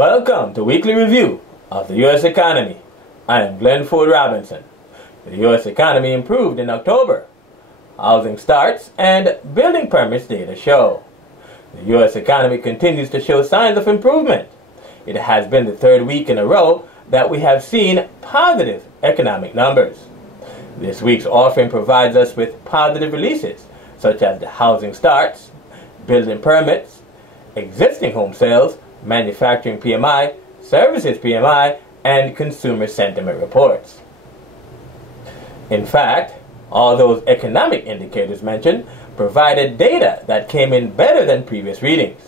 Welcome to Weekly Review of the U.S. Economy. I am Glenn Ford Robinson. The U.S. economy improved in October. Housing starts and building permits data show. The U.S. economy continues to show signs of improvement. It has been the third week in a row that we have seen positive economic numbers. This week's offering provides us with positive releases, such as the housing starts, building permits, existing home sales, manufacturing PMI, services PMI, and consumer sentiment reports. In fact, all those economic indicators mentioned provided data that came in better than previous readings.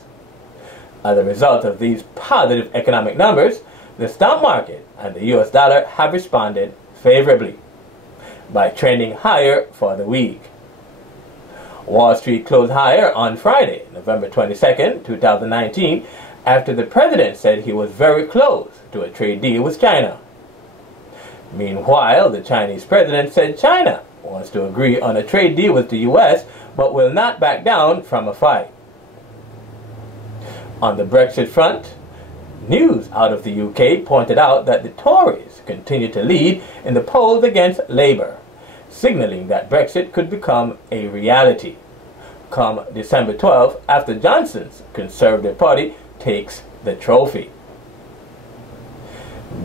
As a result of these positive economic numbers, the stock market and the US dollar have responded favorably by trending higher for the week. Wall Street closed higher on Friday, November 22nd, 2019, after the president said he was very close to a trade deal with China. Meanwhile, the Chinese president said China wants to agree on a trade deal with the U.S. but will not back down from a fight. On the Brexit front, news out of the UK pointed out that the Tories continue to lead in the polls against Labour, signaling that Brexit could become a reality come December 12th after Johnson's Conservative Party takes the trophy.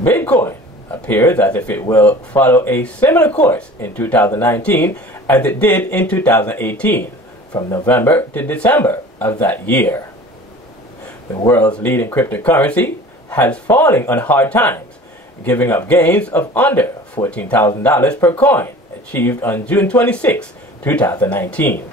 Bitcoin appears as if it will follow a similar course in 2019 as it did in 2018, from November to December of that year. The world's leading cryptocurrency has fallen on hard times, giving up gains of under $14,000 per coin achieved on June 26, 2019.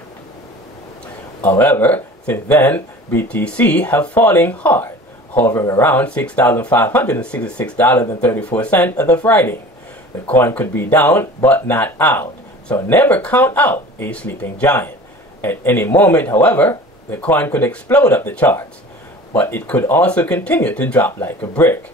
However, since then, BTC have fallen hard, hovering around $6,566.34 as of Friday. The coin could be down, but not out, so never count out a sleeping giant. At any moment, however, the coin could explode up the charts, but it could also continue to drop like a brick.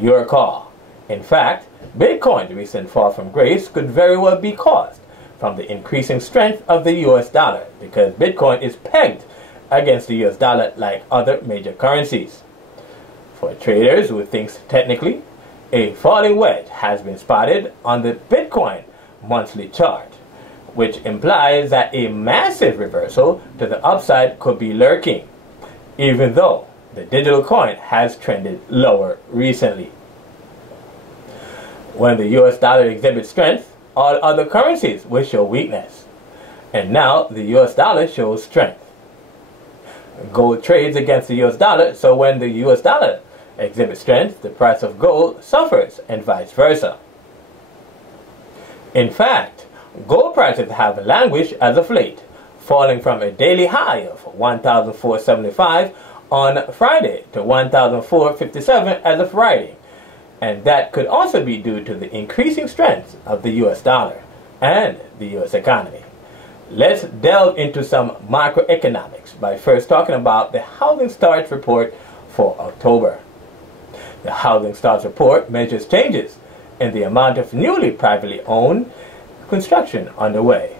Your call. In fact, Bitcoin's recent fall from grace could very well be caused from the increasing strength of the US dollar, because Bitcoin is pegged against the US dollar like other major currencies. For traders who think technically, a falling wedge has been spotted on the Bitcoin monthly chart, which implies that a massive reversal to the upside could be lurking, even though the digital coin has trended lower recently. When the US dollar exhibits strength, all other currencies will show weakness. And now the US dollar shows strength. Gold trades against the US dollar, so when the US dollar exhibits strength, the price of gold suffers, and vice versa. In fact, gold prices have languished as of late, falling from a daily high of $1,475 on Friday to $1,457 as of Friday. And that could also be due to the increasing strength of the US dollar and the US economy. Let's delve into some macroeconomics by first talking about the housing starts report for October. The housing starts report measures changes in the amount of newly privately owned construction underway.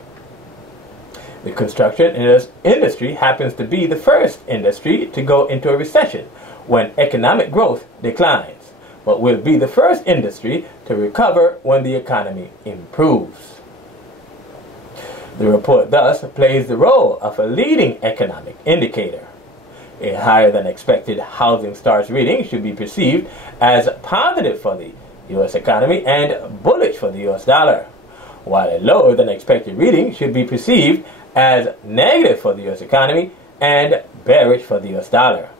The construction industry happens to be the first industry to go into a recession when economic growth declines, but will be the first industry to recover when the economy improves. The report thus plays the role of a leading economic indicator. A higher than expected housing starts reading should be perceived as positive for the U.S. economy and bullish for the U.S. dollar, while a lower than expected reading should be perceived as negative for the U.S. economy and bearish for the U.S. dollar.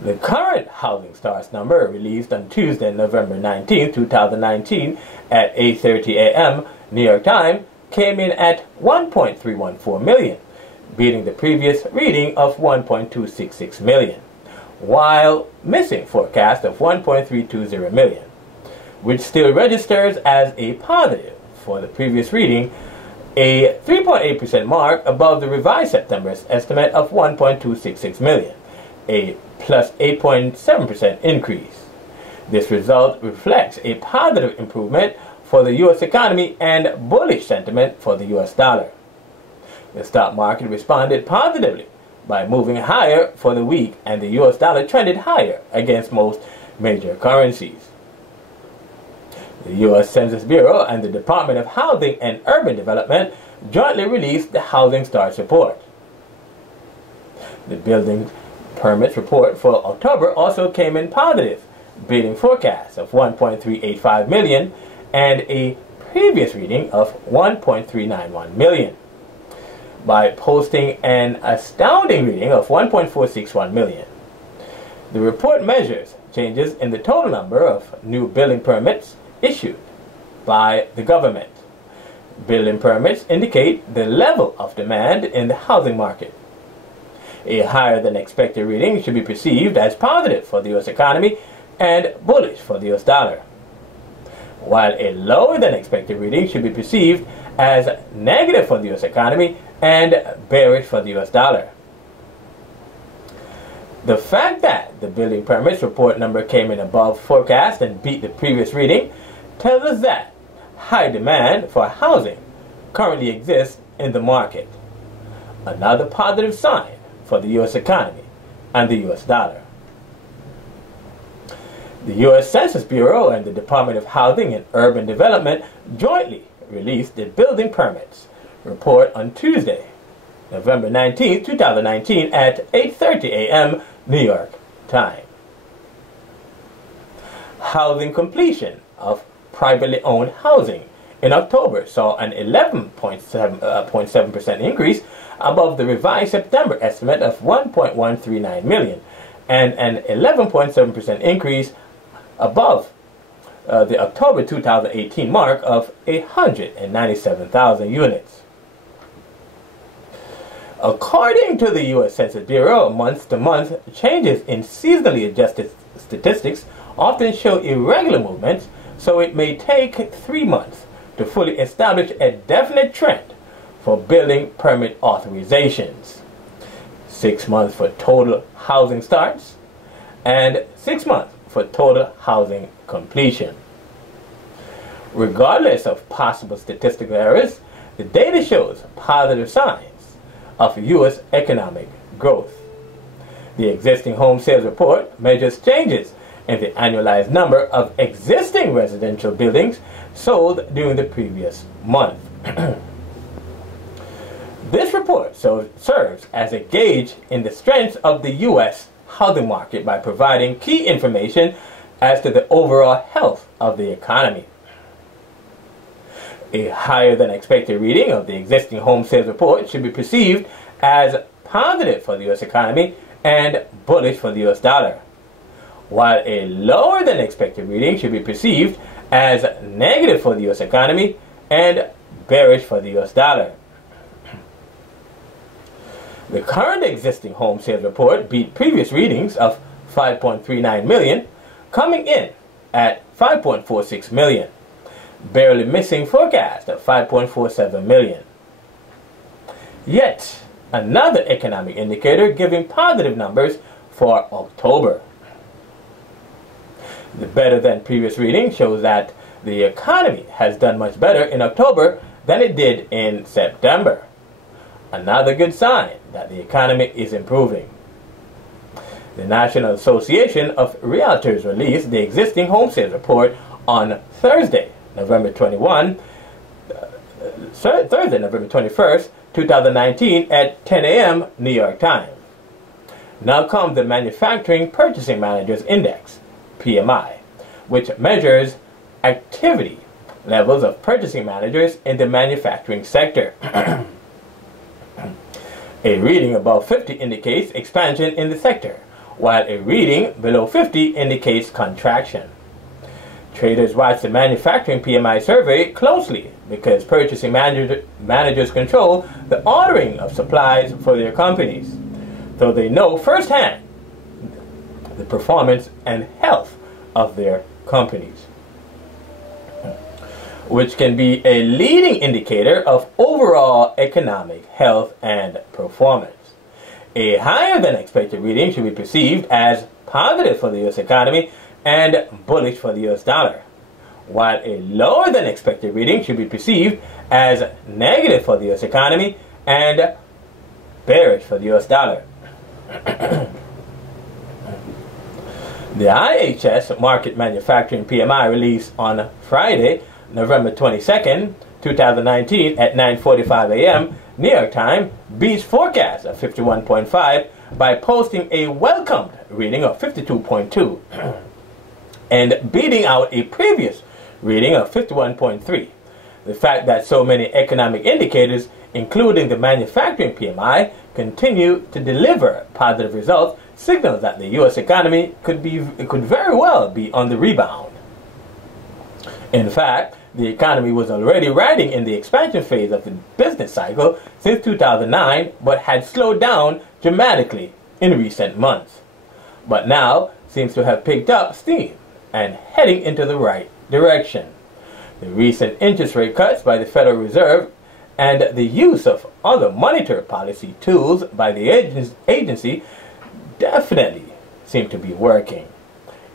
The current housing starts number, released on Tuesday, November 19, 2019 at 8:30 a.m. New York time, came in at 1.314 million, beating the previous reading of 1.266 million, while missing forecast of 1.320 million, which still registers as a positive for the previous reading, a 3.8% mark above the revised September's estimate of 1.266 million, a plus 8.7% increase. This result reflects a positive improvement for the U.S. economy and bullish sentiment for the U.S. dollar. The stock market responded positively by moving higher for the week, and the US dollar trended higher against most major currencies. The U.S. Census Bureau and the Department of Housing and Urban Development jointly released the Housing Starts Report. The building permits report for October also came in positive, beating forecasts of 1.385 million and a previous reading of 1.391 million, by posting an astounding reading of 1.461 million. The report measures changes in the total number of new building permits issued by the government. Building permits indicate the level of demand in the housing market. A higher than expected reading should be perceived as positive for the U.S. economy and bullish for the U.S. dollar, while a lower than expected reading should be perceived as negative for the U.S. economy and bearish for the U.S. dollar. The fact that the building permits report number came in above forecast and beat the previous reading tells us that high demand for housing currently exists in the market. Another positive sign for the U.S. economy and the U.S. dollar. The U.S. Census Bureau and the Department of Housing and Urban Development jointly released the building permits report on Tuesday, November 19, 2019 at 8:30 a.m. New York time. Housing completion of privately owned housing in October saw an 11.7% increase above the revised September estimate of 1.139 million and an 11.7% increase above the October 2018 mark of 197,000 units. According to the U.S. Census Bureau, month-to-month changes in seasonally adjusted statistics often show irregular movements, so it may take 3 months to fully establish a definite trend for building permit authorizations, 6 months for total housing starts, and 6 months for total housing completion. Regardless of possible statistical errors, the data shows positive signs of U.S. economic growth. The existing home sales report measures changes in the annualized number of existing residential buildings sold during the previous month. This report serves as a gauge in the strength of the U.S. housing market by providing key information as to the overall health of the economy. A higher than expected reading of the existing home sales report should be perceived as positive for the U.S. economy and bullish for the U.S. dollar, while a lower than expected reading should be perceived as negative for the U.S. economy and bearish for the U.S. dollar. The current existing home sales report beat previous readings of 5.39 million, coming in at 5.46 million, barely missing forecast of 5.47 million. Yet another economic indicator giving positive numbers for October. The better than previous reading shows that the economy has done much better in October than it did in September. Another good sign that the economy is improving. The National Association of Realtors released the existing home sales report on Thursday, November 21st, 2019 at 10 a.m. New York time. Now comes the Manufacturing Purchasing Managers Index, PMI, which measures activity levels of purchasing managers in the manufacturing sector. A reading above 50 indicates expansion in the sector, while a reading below 50 indicates contraction. Traders watch the manufacturing PMI survey closely because purchasing managers control the ordering of supplies for their companies, so they know firsthand the performance and health of their companies, which can be a leading indicator of overall economic health and performance. A higher than expected reading should be perceived as positive for the U.S. economy and bullish for the U.S. dollar, while a lower than expected reading should be perceived as negative for the U.S. economy and bearish for the U.S. dollar. The IHS Market Manufacturing PMI released on Friday, November 22nd, 2019 at 9:45 a.m. New York time beats forecast of 51.5 by posting a welcomed reading of 52.2 and beating out a previous reading of 51.3. The fact that so many economic indicators, including the manufacturing PMI, continue to deliver positive results signals that the U.S. economy could very well be on the rebound. In fact, the economy was already riding in the expansion phase of the business cycle since 2009, but had slowed down dramatically in recent months. But now seems to have picked up steam and heading into the right direction. The recent interest rate cuts by the Federal Reserve and the use of other monetary policy tools by the agency definitely seem to be working.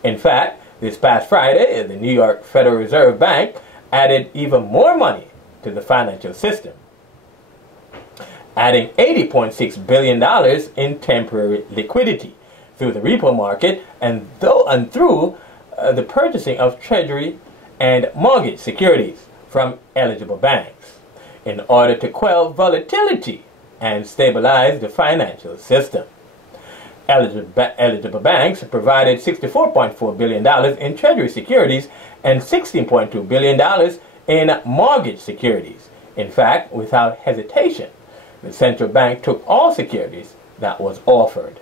In fact, this past Friday, the New York Federal Reserve Bank added even more money to the financial system, adding $80.6 billion in temporary liquidity through the repo market and through the purchasing of Treasury and mortgage securities from eligible banks in order to quell volatility and stabilize the financial system. Eligible banks provided $64.4 billion in Treasury securities and $16.2 billion in mortgage securities. In fact, without hesitation, the central bank took all securities that was offered.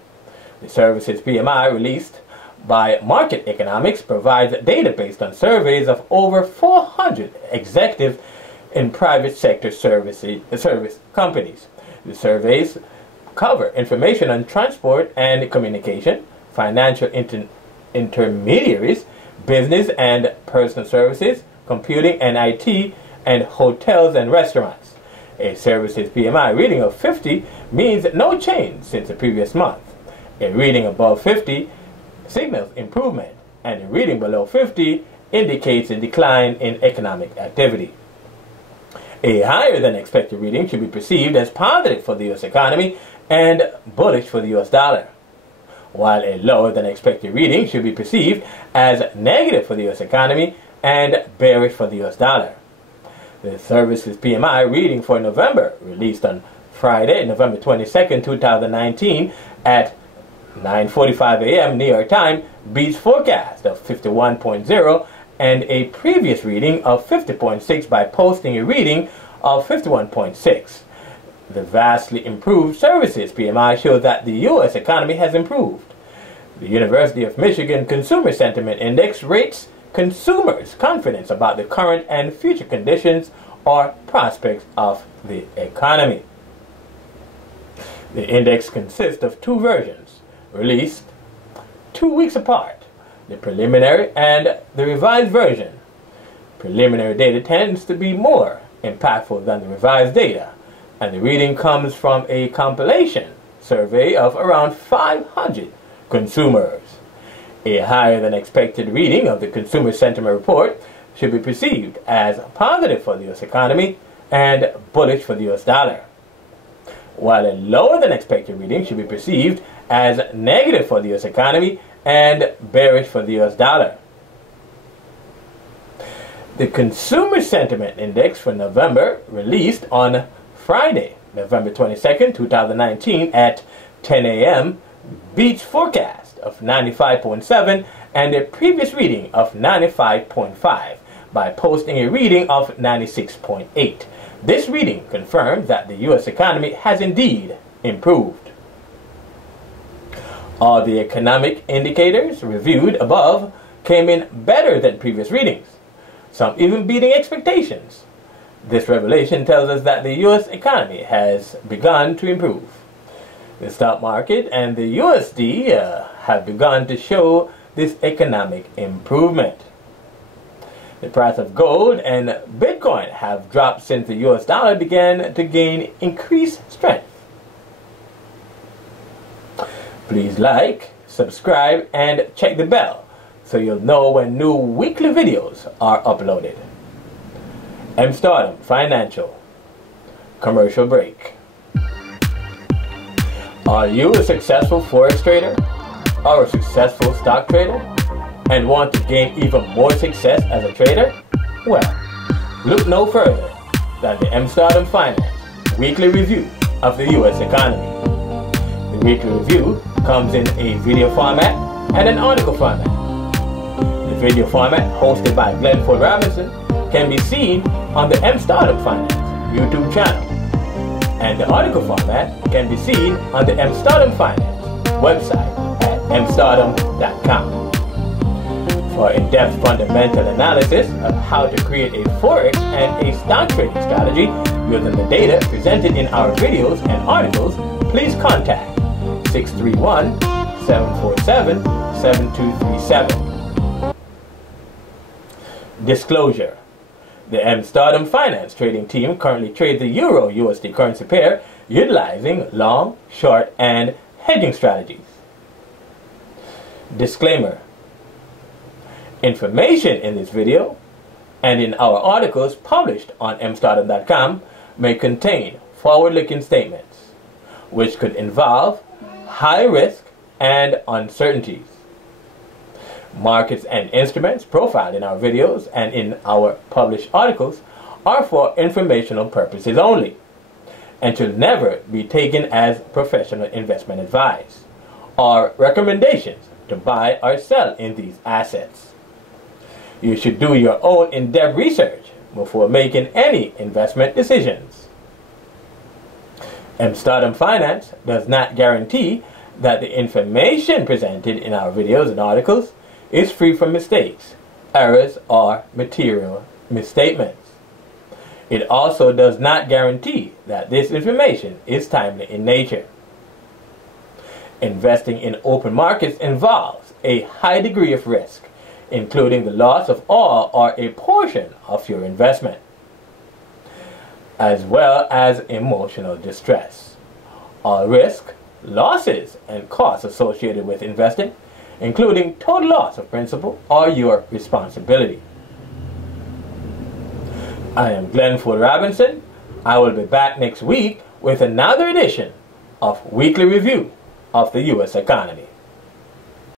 The services PMI released by Market Economics provides data based on surveys of over 400 executives in private sector service companies. The surveys cover information on transport and communication, financial intermediaries, business and personal services, computing and IT, and hotels and restaurants. A services PMI reading of 50 means no change since the previous month. A reading above 50 signals improvement, and a reading below 50 indicates a decline in economic activity. A higher than expected reading should be perceived as positive for the U.S. economy and bullish for the U.S. dollar, while a lower than expected reading should be perceived as negative for the U.S. economy and bearish for the U.S. dollar. The services PMI reading for November, released on Friday, November 22nd, 2019 at 9:45 a.m. New York time, beats forecast of 51.0 and a previous reading of 50.6 by posting a reading of 51.6. The vastly improved services PMI shows that the U.S. economy has improved. The University of Michigan Consumer Sentiment Index rates consumers' confidence about the current and future conditions or prospects of the economy. The index consists of two versions, released 2 weeks apart, the preliminary and the revised version. Preliminary data tends to be more impactful than the revised data, and the reading comes from a compilation survey of around 500 consumers. A higher than expected reading of the Consumer Sentiment Report should be perceived as positive for the U.S. economy and bullish for the U.S. dollar, while a lower than expected reading should be perceived as negative for the U.S. economy and bearish for the U.S. dollar. The Consumer Sentiment Index for November, released on Friday, November 22nd, 2019 at 10 a.m. beats forecast of 95.7 and a previous reading of 95.5 by posting a reading of 96.8. This reading confirms that the U.S. economy has indeed improved. All the economic indicators reviewed above came in better than previous readings, some even beating expectations. This revelation tells us that the U.S. economy has begun to improve. The stock market and the USD have begun to show this economic improvement. The price of gold and Bitcoin have dropped since the U.S. dollar began to gain increased strength. Please like, subscribe, and check the bell so you'll know when new weekly videos are uploaded. Stardom Financial. Commercial break. Are you a successful forex trader or a successful stock trader and want to gain even more success as a trader? Well, look no further than the Amsterdam Finance Weekly Review of the U.S. economy. The weekly review comes in a video format and an article format. The video format, hosted by Glenford Robinson, can be seen on the Amsterdam Finance YouTube channel, and the article format can be seen on the Amsterdam Finance website at amsterdam.com. For in-depth fundamental analysis of how to create a forex and a stock trading strategy using the data presented in our videos and articles, please contact 631-747-7237. Disclosure. The Amsterdam Finance trading team currently trades the Euro-USD currency pair utilizing long, short, and hedging strategies. Disclaimer. Information in this video and in our articles published on amsterdam.com may contain forward-looking statements which could involve high risk and uncertainties. Markets and instruments profiled in our videos and in our published articles are for informational purposes only and should never be taken as professional investment advice or recommendations to buy or sell in these assets. You should do your own in-depth research before making any investment decisions. Amsterdam Finance does not guarantee that the information presented in our videos and articles is free from mistakes, errors, or material misstatements. It also does not guarantee that this information is timely in nature. Investing in open markets involves a high degree of risk, including the loss of all or a portion of your investment, as well as emotional distress. All risk, losses, and costs associated with investing, including total loss of principal, are your responsibility. I am Glenford Robinson. I will be back next week with another edition of Weekly Review of the U.S. economy.